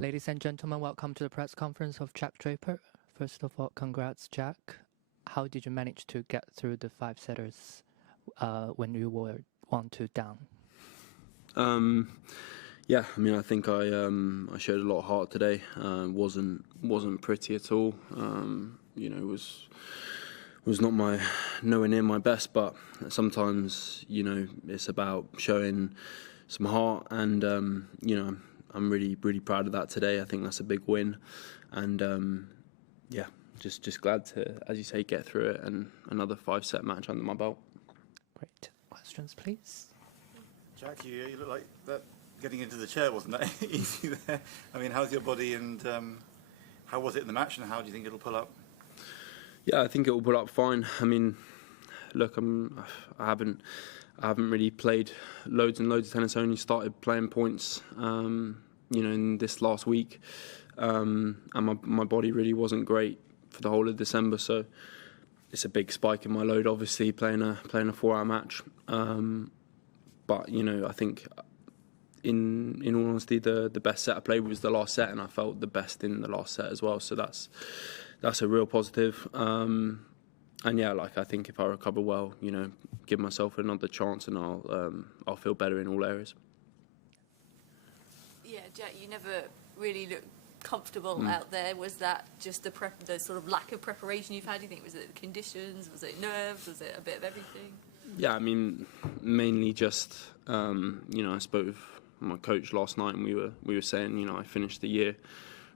Ladies and gentlemen, welcome to the press conference of Jack Draper. First of all, congrats, Jack. How did you manage to get through the five-setters when you were 1-2 down? Yeah, I mean, I think I showed a lot of heart today. Wasn't pretty at all. Was not nowhere near my best, but sometimes it's about showing some heart, and I'm really proud of that today. I think that's a big win, and yeah, just glad to, as you say, get through it and another 5-set match under my belt. Great. Questions, please. Jack, you look like that. Getting into the chair wasn't that easy there. I mean, how's your body, and how was it in the match, and how do you think it'll pull up? Yeah, I think it will pull up fine. I mean, look, I haven't really played loads and loads of tennis. I only started playing points, in this last week, and my body really wasn't great for the whole of December. So it's a big spike in my load, obviously playing a 4-hour match. But I think in all honesty, the best set I played was the last set, and I felt the best in the last set as well. So that's a real positive. And yeah, I think if I recover well, give myself another chance, and I'll feel better in all areas. Yeah, Jack, you never really looked comfortable out there. Was that just the sort of lack of preparation you've had? Do you think, was it the conditions? Was it nerves? Was it a bit of everything? Yeah, I mean, mainly just I spoke with my coach last night, and we were saying I finished the year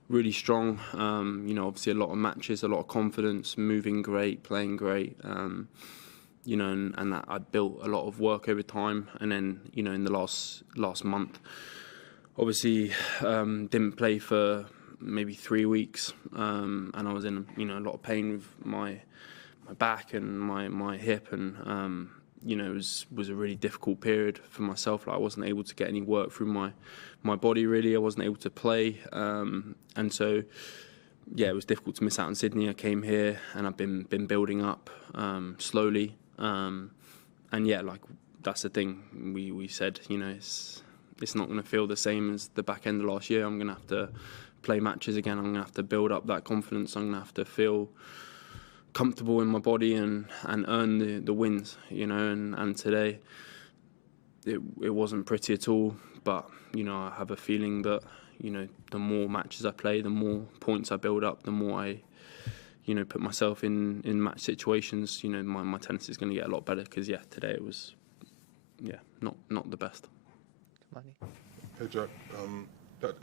really strong. Obviously a lot of matches, a lot of confidence, moving great, playing great. And that I built a lot of work over time, and then in the last month, obviously didn't play for maybe 3 weeks, and I was in a lot of pain with my back and my hip, and it was a really difficult period for myself. I wasn't able to get any work through my body, really. I wasn't able to play, and so yeah, it was difficult to miss out on Sydney. I came here, and I've been building up slowly, and yeah, that's the thing. We said it's not going to feel the same as the back end of last year. I'm going to have to play matches again. I'm going to have to build up that confidence. I'm going to have to feel comfortable in my body and earn the wins, and today it wasn't pretty at all, but I have a feeling that the more matches I play, the more points I build up, the more I put myself in match situations, my tennis is going to get a lot better, because yeah, today it was not the best. Money. Hey Jack,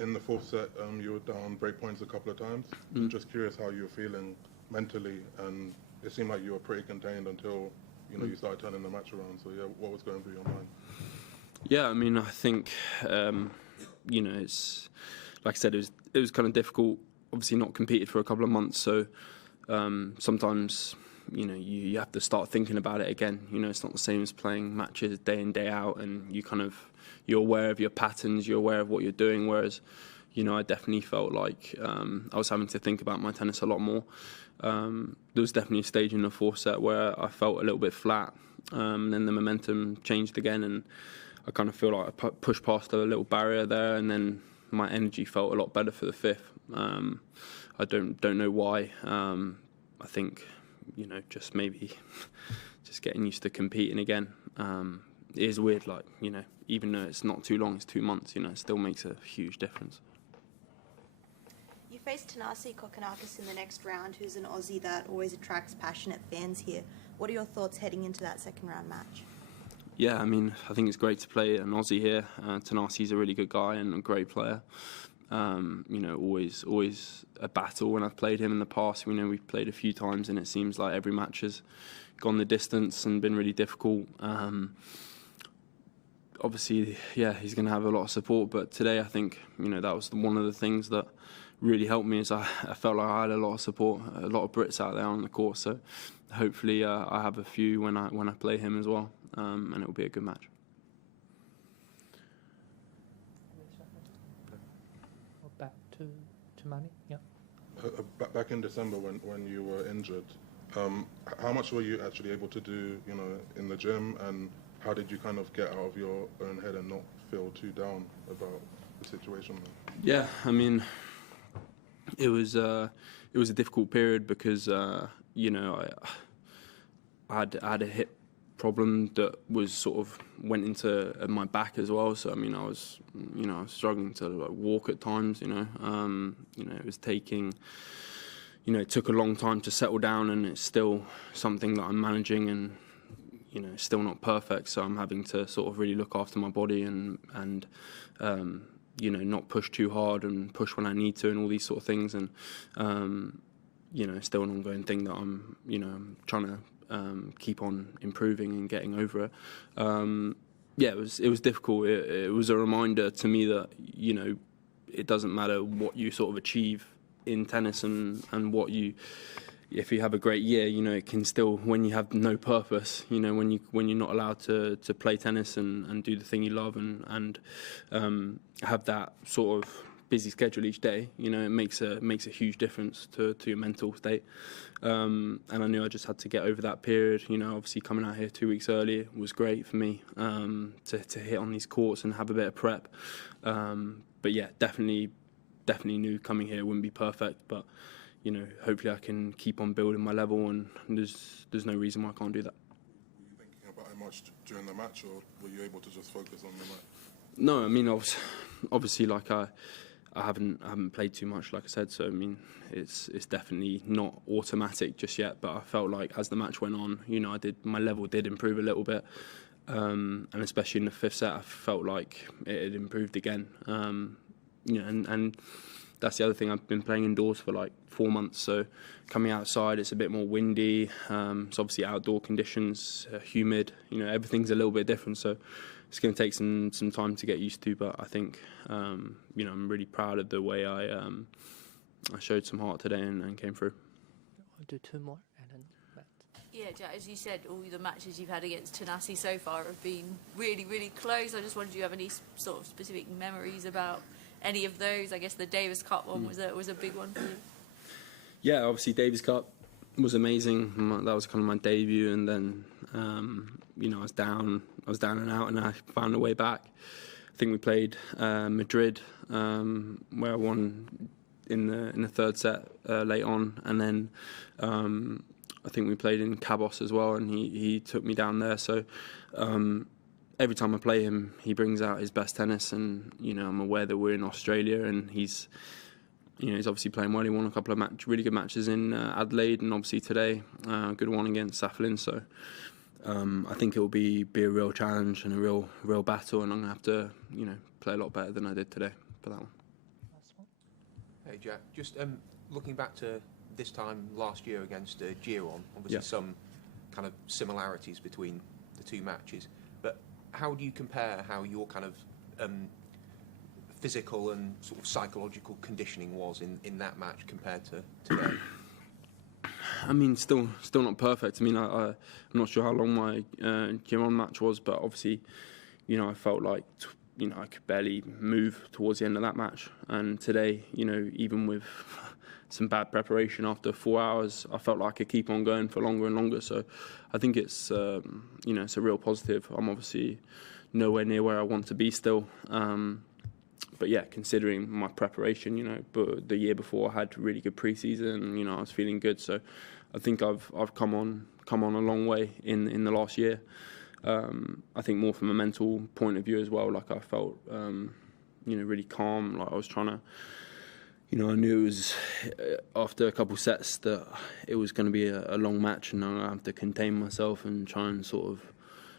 in the 4th set you were down break points a couple of times. I'm just curious how you were feeling mentally, and it seemed like you were pretty contained until you started turning the match around. So yeah, what was going through your mind? Yeah, I mean, I think it's like I said, it was kind of difficult. Obviously, not competed for a couple of months, so sometimes you have to start thinking about it again. It's not the same as playing matches day in, day out, and you're aware of your patterns, you're aware of what you're doing. Whereas I definitely felt like I was having to think about my tennis a lot more. There was definitely a stage in the 4th set where I felt a little bit flat, then the momentum changed again, and I kind of feel like I pushed past a little barrier there, and then my energy felt a lot better for the 5th. I don't know why. I think just maybe just getting used to competing again. It is weird, even though it's not too long, it's 2 months, it still makes a huge difference. You face Thanasi Kokkinakis in the next round, who's an Aussie that always attracts passionate fans here. What are your thoughts heading into that 2nd round match? Yeah, I mean, I think it's great to play an Aussie here. Thanasi's a really good guy and a great player. Always a battle when I've played him in the past. We've played a few times, and it seems like every match has gone the distance and been really difficult. Obviously, yeah, he's going to have a lot of support, but today I think, that was one of the things that really helped me, is I felt like I had a lot of support, a lot of Brits out there on the court, so hopefully I have a few when I play him as well, and it will be a good match. Back to Mani, yeah. Back in December when you were injured, how much were you actually able to do, in the gym, and how did you kind of get out of your own head and not feel too down about situation? Yeah, I mean, it was a difficult period because you know, I had a hip problem that was sort of went into my back as well. So I mean, I was struggling to like walk at times. You know, it was taking. You know, it took a long time to settle down, and it's still something that I'm managing, and you know, still not perfect. So I'm having to sort of really look after my body and you know, not push too hard and push when I need to, and all these sort of things. And you know, it's still an ongoing thing that I'm trying to keep on improving and getting over it. Yeah, it was difficult. It was a reminder to me that, you know, it doesn't matter what you sort of achieve in tennis and what you, if you have a great year, you know, it can still, when you have no purpose, you know, when you're not allowed to play tennis and do the thing you love and have that sort of busy schedule each day, you know, it makes a huge difference to your mental state. And I knew I just had to get over that period. You know, obviously coming out here 2 weeks earlier was great for me to hit on these courts and have a bit of prep. But yeah, definitely knew coming here wouldn't be perfect, but you know, hopefully I can keep on building my level, and there's no reason why I can't do that. Were you thinking about it much during the match, or were you able to just focus on the match? No, I mean, obviously, like I haven't played too much, like I said. So I mean, it's definitely not automatic just yet. But I felt like as the match went on, you know, my level did improve a little bit, and especially in the fifth set, I felt like it had improved again. You know, and that's the other thing. I've been playing indoors for like 4 months, so coming outside, it's a bit more windy. It's obviously outdoor conditions, humid. You know, everything's a little bit different. So it's going to take some time to get used to. But I think you know, I'm really proud of the way I showed some heart today and came through. I'll do two more and then. Yeah, Jack, as you said, all the matches you've had against Tenis so far have been really, really close. I just wondered, do you have any sort of specific memories about any of those? I guess the Davis Cup one was a big one for you. Yeah, obviously Davis Cup was amazing. That was kind of my debut, and then you know, I was down and out, and I found a way back. I think we played Madrid, where I won in the third set late on, and then I think we played in Cabos as well, and he took me down there. So every time I play him, he brings out his best tennis, and you know, I'm aware that we're in Australia, and he's obviously playing well. He won a couple of really good matches in Adelaide, and obviously today, good one against Sabalenka. So I think it will be a real challenge and a real battle, and I'm gonna have to, you know, play a lot better than I did today for that one. Hey Jack, just looking back to this time last year against Giron, obviously some kind of similarities between the two matches, but how do you compare how your kind of physical and sort of psychological conditioning was in that match compared to today? I mean, still not perfect. I mean, I'm not sure how long my Giron match was, but obviously, you know, I felt like, you know, I could barely move towards the end of that match. And today, you know, even with some bad preparation after 4 hours, I felt like I could keep on going for longer and longer. So I think it's, you know, it's a real positive. I'm obviously nowhere near where I want to be still. But yeah, considering my preparation, you know, but the year before I had really good preseason, you know, I was feeling good. So I think I've come on a long way in the last year. I think more from a mental point of view as well. Like I felt, you know, really calm. Like I was trying to, you know, I knew it was after a couple sets that it was going to be a long match, and I have to contain myself and try and sort of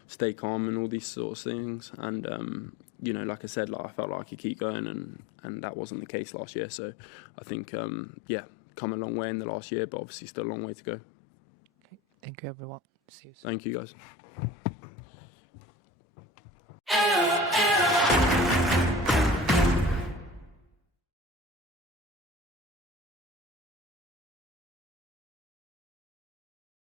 stay calm and all these sorts of things. And you know, like I said, like I felt like I could keep going, and that wasn't the case last year. So I think, yeah, come a long way in the last year, but obviously still a long way to go. Okay. Thank you, everyone. See you soon. Thank you, guys.